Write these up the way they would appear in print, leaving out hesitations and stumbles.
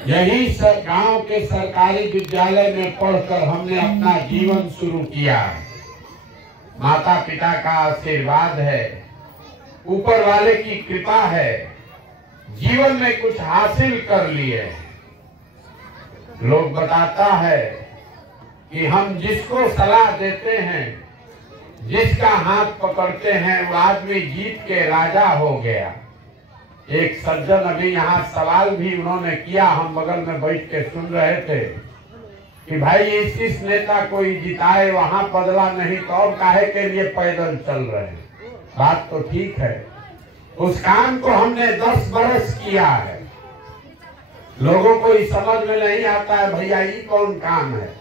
यही गांव के सरकारी विद्यालय में पढ़कर हमने अपना जीवन शुरू किया। माता पिता का आशीर्वाद है, ऊपर वाले की कृपा है, जीवन में कुछ हासिल कर लिए। लोग बताता है कि हम जिसको सलाह देते हैं, जिसका हाथ पकड़ते हैं, वो आदमी जीत के राजा हो गया। एक सज्जन अभी यहाँ सवाल भी उन्होंने किया, हम बगल में बैठ के सुन रहे थे कि भाई इस नेता को ही जिताए, वहां बदला नहीं तो और काहे के लिए पैदल चल रहे हैं। बात तो ठीक है, उस काम को हमने 10 बरस किया है। लोगों को इस समझ में नहीं आता है भैया ये कौन काम है,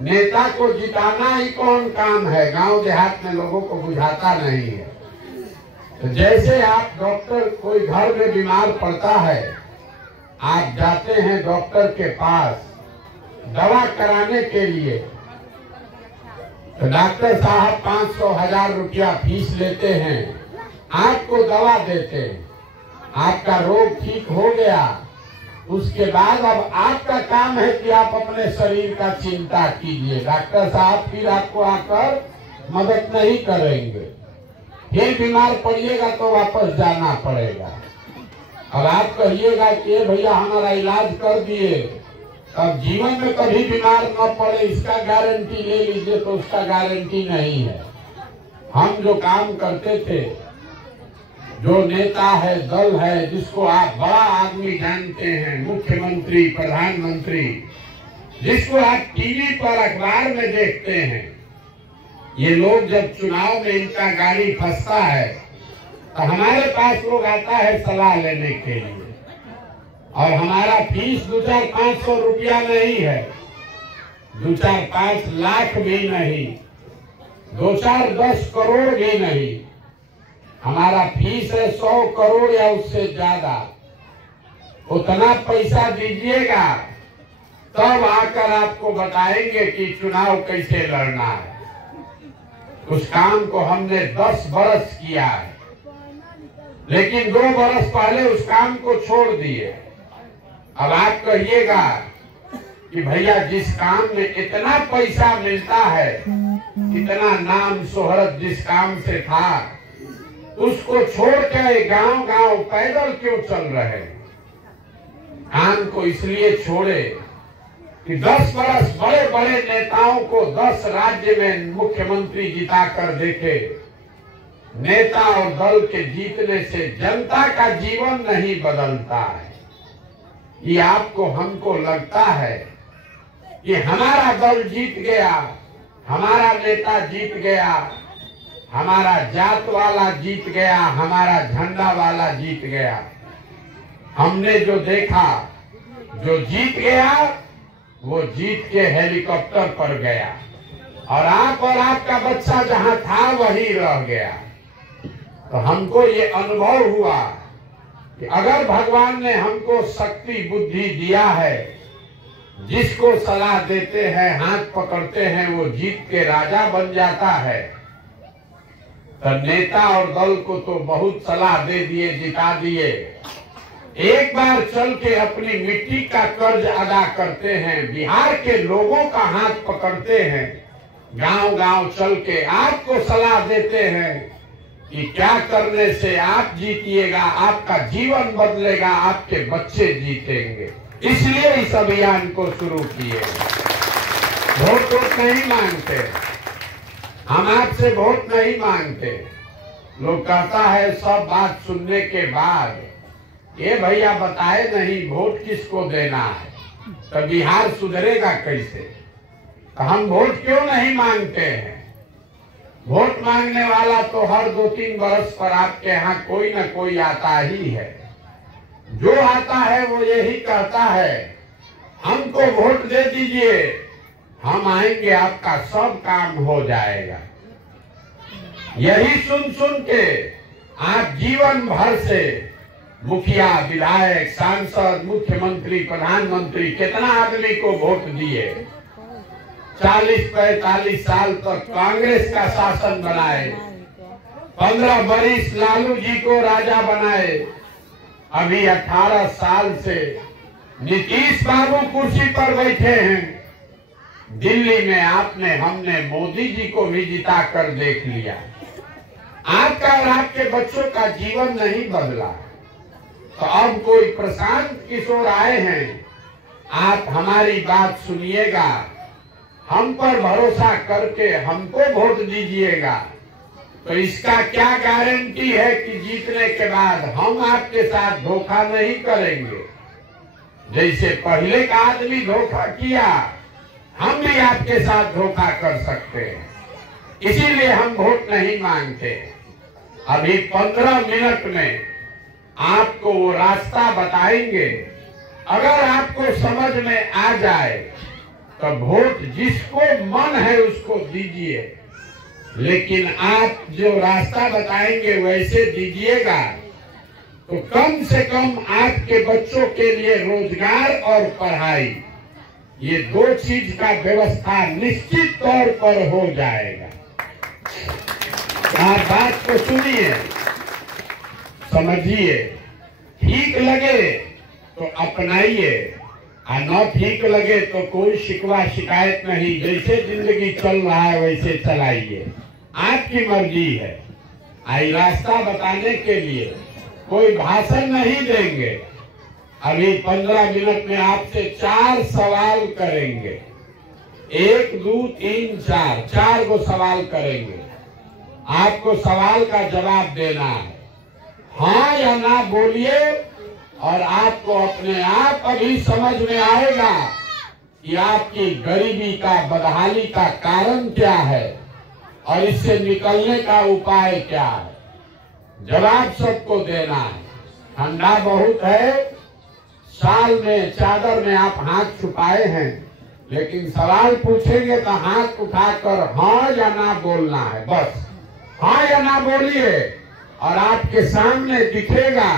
नेता को जिताना ही कौन काम है। गांव देहात में लोगों को बुझाता नहीं है। तो जैसे आप डॉक्टर, कोई घर में बीमार पड़ता है, आप जाते हैं डॉक्टर के पास दवा कराने के लिए, तो डॉक्टर साहब 500-1000 रुपया फीस लेते हैं, आपको दवा देते हैं, आपका रोग ठीक हो गया। उसके बाद अब आपका काम है कि आप अपने शरीर का चिंता कीजिए। डॉक्टर साहब फिर आपको आकर मदद नहीं करेंगे, फिर बीमार पड़िएगा तो वापस जाना पड़ेगा। अब आप कहिएगा कि भैया हमारा इलाज कर दिए, अब जीवन में कभी बीमार न पड़े इसका गारंटी ले लीजिए, तो उसका गारंटी नहीं है। हम जो काम करते थे, जो नेता है, दल है, जिसको आप बड़ा आदमी जानते हैं, मुख्यमंत्री, प्रधानमंत्री, जिसको आप टीवी पर, अखबार में देखते हैं, ये लोग जब चुनाव में इनका गाड़ी फंसता है तो हमारे पास लोग आता है सलाह लेने के लिए, और हमारा फीस 2-4-500 रुपया नहीं है, 2-4-5 लाख भी नहीं, 2-4-10 करोड़ भी नहीं। हमारा फीस है 100 करोड़ या उससे ज्यादा। उतना पैसा दीजिएगा तब आकर आपको बताएंगे कि चुनाव कैसे लड़ना है। उस काम को हमने 10 बरस किया है, लेकिन 2 बरस पहले उस काम को छोड़ दिए। अब आप कहिएगा कि भैया जिस काम में इतना पैसा मिलता है, इतना नाम शोहरत जिस काम से था, उसको छोड़ के गांव गांव पैदल क्यों चल रहे? काम को इसलिए छोड़े कि 10 बरस बड़े बड़े नेताओं को 10 राज्य में मुख्यमंत्री जिता कर देखे। नेता और दल के जीतने से जनता का जीवन नहीं बदलता है। ये आपको, हमको लगता है कि हमारा दल जीत गया, हमारा नेता जीत गया, हमारा जात वाला जीत गया, हमारा झंडा वाला जीत गया। हमने जो देखा, जो जीत गया वो जीत के हेलीकॉप्टर पर गया, और आप और आपका बच्चा जहां था वही रह गया। तो हमको ये अनुभव हुआ कि अगर भगवान ने हमको शक्ति बुद्धि दिया है, जिसको सलाह देते हैं, हाथ पकड़ते हैं, वो जीत के राजा बन जाता है। तो नेता और दल को तो बहुत सलाह दे दिए, जिता दिए। एक बार चल के अपनी मिट्टी का कर्ज अदा करते हैं, बिहार के लोगों का हाथ पकड़ते हैं, गांव गांव चल के आपको सलाह देते हैं कि क्या करने से आप जीतिएगा, आपका जीवन बदलेगा, आपके बच्चे जीतेंगे। इसलिए इस अभियान को शुरू किए। वोट नहीं मांगते हम, आपसे वोट नहीं मांगते। लोग कहता है सब बात सुनने के बाद, ये भैया बताए नहीं वोट किसको देना है, तो बिहार सुधरेगा कैसे? तो हम वोट क्यों नहीं मांगते हैं? वोट मांगने वाला तो हर 2-3 बरस पर आपके यहाँ कोई न कोई आता ही है। जो आता है वो यही कहता है हमको वोट दे दीजिए, हम आएंगे, आपका सब काम हो जाएगा। यही सुन सुन के आप जीवन भर से मुखिया, विधायक, सांसद, मुख्यमंत्री, प्रधानमंत्री, कितना आदमी को वोट दिए। 40-45 साल तक कांग्रेस का शासन बनाए, 15 बरिस लालू जी को राजा बनाए। अभी 18 साल से नीतीश बाबू कुर्सी पर बैठे हैं। दिल्ली में हमने मोदी जी को भी जिता कर देख लिया। आपका और आपके बच्चों का जीवन नहीं बदला। तो अब कोई प्रशांत किशोर आए हैं, आप हमारी बात सुनिएगा, हम पर भरोसा करके हमको वोट दीजिएगा। तो इसका क्या गारंटी है कि जीतने के बाद हम आपके साथ धोखा नहीं करेंगे। जैसे पहले का आदमी धोखा किया, हम भी आपके साथ धोखा कर सकते हैं। इसीलिए हम वोट नहीं मांगते। अभी 15 मिनट में आपको वो रास्ता बताएंगे। अगर आपको समझ में आ जाए तो वोट जिसको मन है उसको दीजिए, लेकिन आप जो रास्ता बताएंगे वैसे दीजिएगा तो कम से कम आपके बच्चों के लिए रोजगार और पढ़ाई, ये 2 चीज का व्यवस्था निश्चित तौर पर हो जाएगा। आप बात को सुनिए, समझिए, ठीक लगे तो अपनाइए, और न ठीक लगे तो कोई शिकवा शिकायत नहीं। जैसे जिंदगी चल रहा है वैसे चलाइए, आपकी मर्जी है। आई रास्ता बताने के लिए कोई भाषण नहीं देंगे। अभी 15 मिनट में आपसे 4 सवाल करेंगे। 1, 2, 3, 4 को सवाल करेंगे। आपको सवाल का जवाब देना है, हाँ या ना बोलिए, और आपको अपने आप अभी समझ में आएगा कि आपकी गरीबी का, बदहाली का कारण क्या है और इससे निकलने का उपाय क्या है। जवाब सबको देना है। ठंडा बहुत है, साल में चादर में आप हाथ छुपाए हैं, लेकिन सवाल पूछेंगे तो हाथ उठाकर हाँ या ना बोलना है। बस हाँ या ना बोलिए और आपके सामने दिखेगा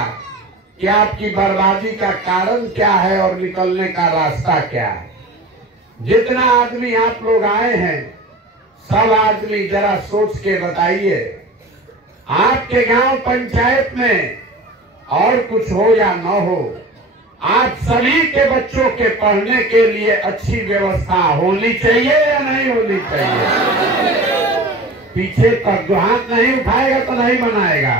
कि आपकी बर्बादी का कारण क्या है और निकलने का रास्ता क्या है। जितना आदमी आप लोग आए हैं, सब आदमी जरा सोच के बताइए, आपके गांव पंचायत में और कुछ हो या न हो, आप सभी के बच्चों के पढ़ने के लिए अच्छी व्यवस्था होनी चाहिए या नहीं होनी चाहिए। पीछे तक जो हाथ नहीं उठाएगा तो नहीं बनाएगा।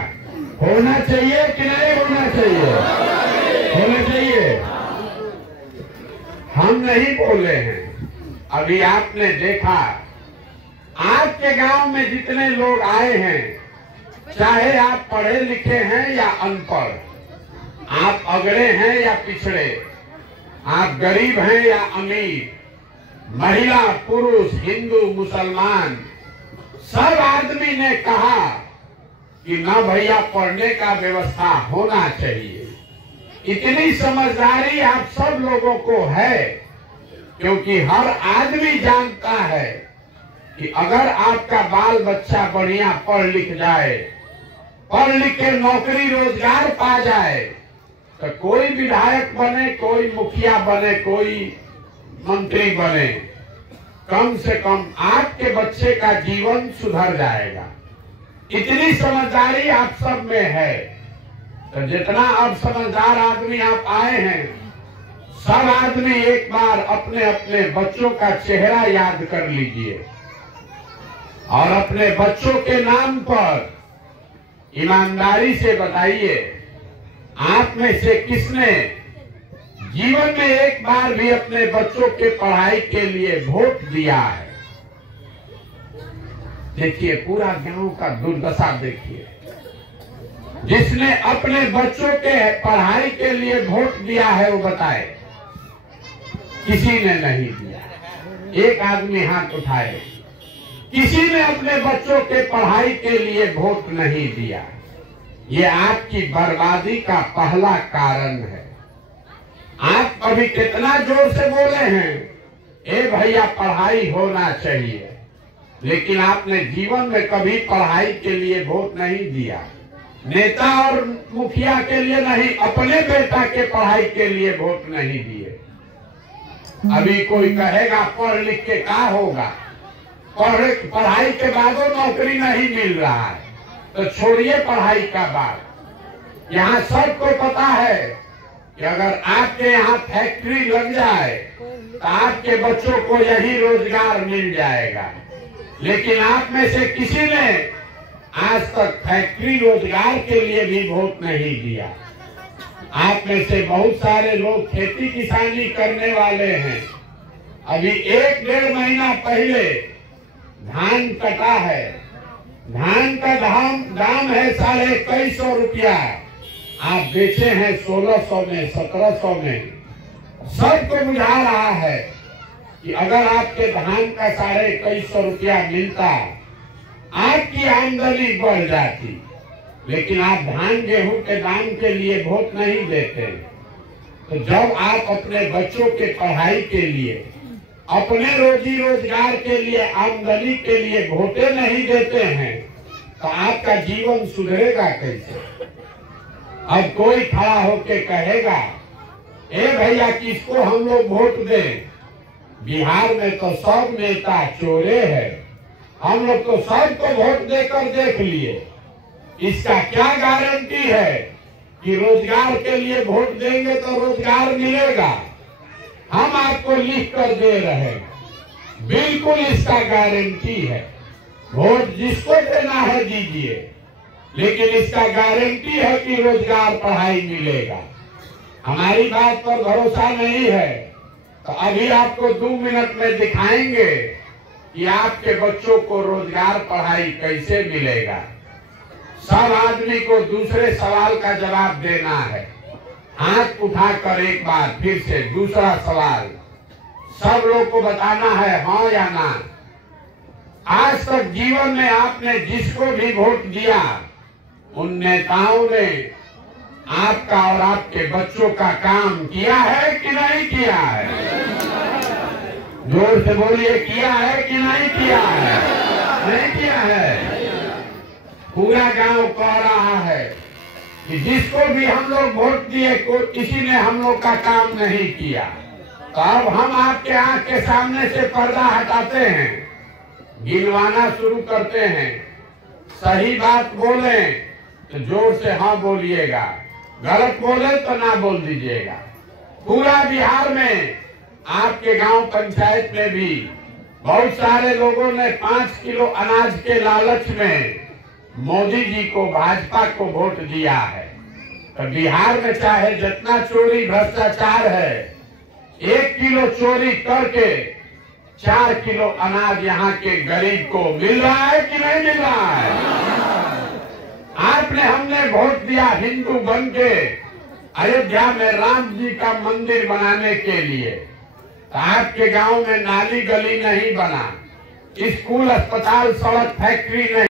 होना चाहिए कि नहीं होना चाहिए? होना चाहिए। हम नहीं बोले हैं। अभी आपने देखा, आपके गांव में जितने लोग आए हैं, चाहे आप पढ़े लिखे हैं या अनपढ़, आप अगड़े हैं या पिछड़े, आप गरीब हैं या अमीर, महिला पुरुष, हिंदू मुसलमान, सब आदमी ने कहा कि ना भैया पढ़ने का व्यवस्था होना चाहिए। इतनी समझदारी आप सब लोगों को है, क्योंकि हर आदमी जानता है कि अगर आपका बाल बच्चा बढ़िया पढ़ लिख जाए, पढ़ लिख के नौकरी रोजगार पा जाए, तो कोई विधायक बने, कोई मुखिया बने, कोई मंत्री बने, कम से कम आपके बच्चे का जीवन सुधर जाएगा। इतनी समझदारी आप सब में है। तो जितना अब समझदार आदमी आप आए हैं, सब आदमी एक बार अपने अपने बच्चों का चेहरा याद कर लीजिए और अपने बच्चों के नाम पर ईमानदारी से बताइए, आप में से किसने जीवन में एक बार भी अपने बच्चों के पढ़ाई के लिए वोट दिया है। देखिए, पूरा गांव का दुर्दशा देखिए। जिसने अपने बच्चों के पढ़ाई के लिए वोट दिया है वो बताए। किसी ने नहीं दिया। एक आदमी हाथ उठाए। किसी ने अपने बच्चों के पढ़ाई के लिए वोट नहीं दिया। ये आपकी बर्बादी का पहला कारण है। आप अभी कितना जोर से बोले हैं, ए भैया पढ़ाई होना चाहिए, लेकिन आपने जीवन में कभी पढ़ाई के लिए वोट नहीं दिया। नेता और मुखिया के लिए नहीं, अपने बेटा के पढ़ाई के लिए वोट नहीं दिए। अभी कोई कहेगा पढ़ लिख के क्या होगा, पढ़ाई के बाद नौकरी नहीं मिल रहा है, तो छोड़िए पढ़ाई का बात। यहाँ सबको पता है कि अगर आपके यहाँ फैक्ट्री लग जाए तो आपके बच्चों को यही रोजगार मिल जाएगा। लेकिन आप में से किसी ने आज तक फैक्ट्री रोजगार के लिए भी वोट नहीं दिया। आप में से बहुत सारे लोग खेती किसानी करने वाले हैं। अभी 1-1.5 महीना पहले धान कटा है, धान का दाम है 2150 रुपया, आप बेचे हैं 1600 में, 1700 में। सबको बुझा रहा है कि अगर आपके धान का 2150 रुपया मिलता, आपकी आमदनी बढ़ जाती। लेकिन आप धान गेहूं के दाम के लिए वोट नहीं देते। तो जब आप अपने बच्चों के पढ़ाई के लिए, अपने रोजी रोजगार के लिए, आमदनी के लिए वोटे नहीं देते हैं, तो आपका जीवन सुधरेगा कैसे? अब कोई खड़ा होके कहेगा, ए भैया किसको हम लोग वोट दें? बिहार में तो सब नेता चोरे हैं, हम लोग तो सबको वोट देकर देख लिए। इसका क्या गारंटी है कि रोजगार के लिए वोट देंगे तो रोजगार मिलेगा? हम आपको लिख कर दे रहे हैं, बिल्कुल इसका गारंटी है। वोट जिसको देना है दीजिए, लेकिन इसका गारंटी है कि रोजगार पढ़ाई मिलेगा। हमारी बात पर भरोसा नहीं है तो अभी आपको 2 मिनट में दिखाएंगे कि आपके बच्चों को रोजगार पढ़ाई कैसे मिलेगा। सब आदमी को दूसरे सवाल का जवाब देना है। हाथ उठाकर एक बार फिर से दूसरा सवाल सब लोग को बताना है, हाँ या ना। आज तक जीवन में आपने जिसको भी वोट दिया, उन नेताओं ने आपका और आपके बच्चों का काम किया है कि नहीं किया है? जोर से बोलिए, किया है कि नहीं किया है? नहीं किया है। पूरा गांव कह रहा है कि जिसको भी हम लोग वोट दिए किसी ने हम लोग का काम नहीं किया। तो अब हम आपके आंख के सामने से पर्दा हटाते हैं, गिनवाना शुरू करते हैं। सही बात बोले तो जोर से हाँ बोलिएगा, गलत बोले तो ना बोल दीजिएगा। पूरा बिहार में आपके गांव पंचायत में भी बहुत सारे लोगों ने 5 किलो अनाज के लालच में मोदी जी को, भाजपा को वोट दिया है। तो बिहार में चाहे जितना चोरी भ्रष्टाचार है, 1 किलो चोरी करके 4 किलो अनाज यहाँ के गरीब को मिल रहा है कि नहीं मिल रहा है? आपने, हमने वोट दिया हिंदू बन के अयोध्या में राम जी का मंदिर बनाने के लिए। तो आपके गांव में नाली गली नहीं बना, स्कूल, अस्पताल, सड़क, फैक्ट्री नहीं।